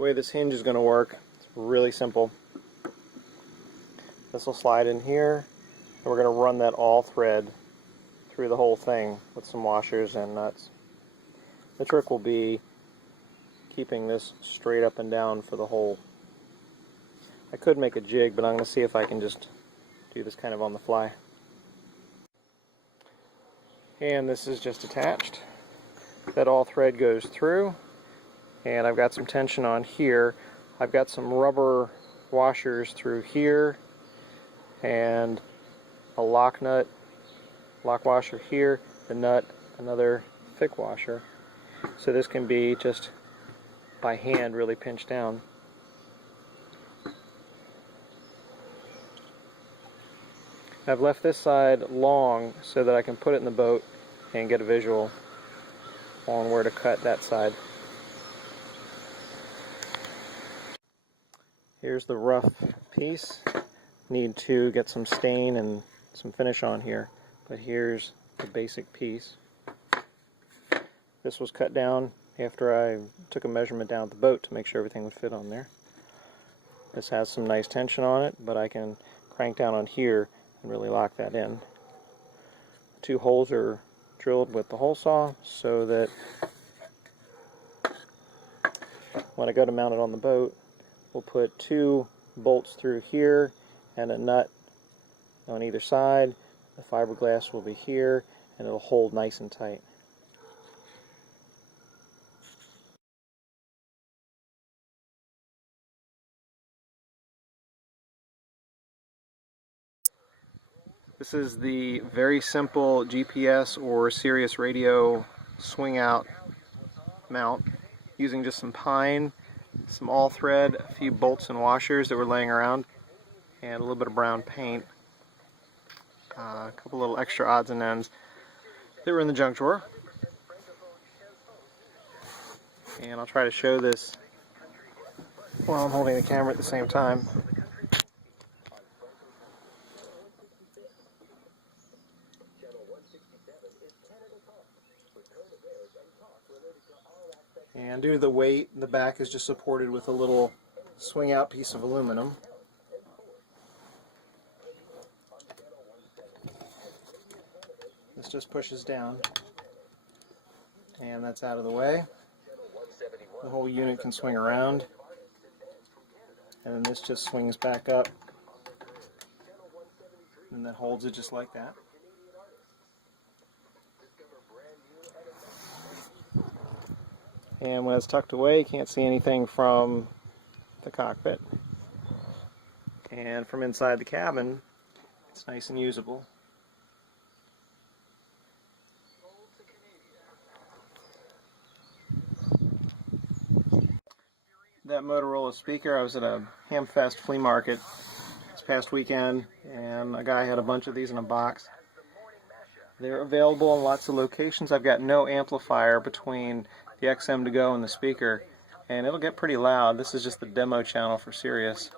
The way this hinge is going to work, it's really simple. This will slide in here, and we're going to run that all thread through the whole thing with some washers and nuts. The trick will be keeping this straight up and down for the whole. I could make a jig, but I'm going to see if I can just do this kind of on the fly. And this is just attached. That all thread goes through, and I've got some tension on here. I've got some rubber washers through here and a lock washer here, the nut, another thick washer. So this can be just by hand really pinched down. I've left this side long so that I can put it in the boat and get a visual on where to cut that side. Here's the rough piece. Need to get some stain and some finish on here, but here's the basic piece. This was cut down after I took a measurement down at the boat to make sure everything would fit on there. This has some nice tension on it, but I can crank down on here and really lock that in. Two holes are drilled with the hole saw so that when I go to mount it on the boat, we'll put two bolts through here and a nut on either side. The fiberglass will be here and it'll hold nice and tight. This is the very simple GPS or Sirius radio swing out mount using just some pine, some all thread, a few bolts and washers that were laying around, and a little bit of brown paint, a couple little extra odds and ends that were in the junk drawer. And I'll try to show this while I'm holding the camera at the same time. And due to the weight, the back is just supported with a little swing out piece of aluminum. This just pushes down, and that's out of the way. The whole unit can swing around, and then this just swings back up, and that holds it just like that. And when it's tucked away, you can't see anything from the cockpit. And from inside the cabin, it's nice and usable. That Motorola speaker, I was at a Hamfest flea market this past weekend, and a guy had a bunch of these in a box. They're available in lots of locations. I've got no amplifier between the XM to go and the speaker, and it'll get pretty loud. This is just the demo channel for Sirius.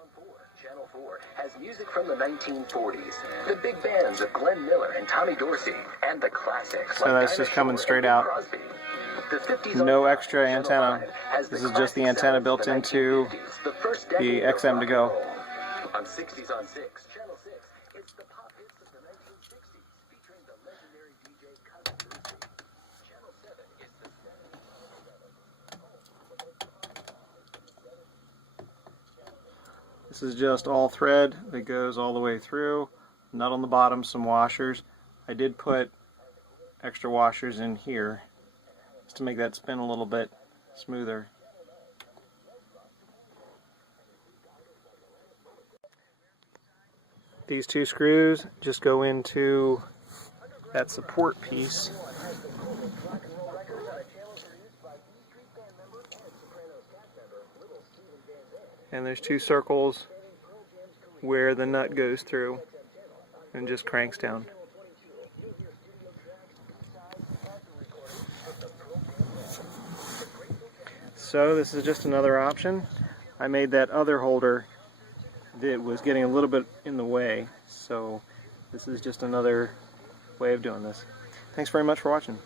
Channel 4 has music from the 1940s, the big bands of Glenn Miller and Tommy Dorsey, and the classics. So that's just coming straight out. No extra antenna. This is just the antenna built into the XM to go. On 60s on 6, Channel 6, it's the pop hits of the 1960s, featuring the legendary DJ Cousin Brucey. Channel 7 is the 70s. This is just all thread that goes all the way through. Nut on the bottom, some washers. I did put extra washers in here just to make that spin a little bit smoother. These two screws just go into that support piece. And there's two circles where the nut goes through and just cranks down. So this is just another option. I made that other holder that was getting a little bit in the way, so this is just another way of doing this. Thanks very much for watching.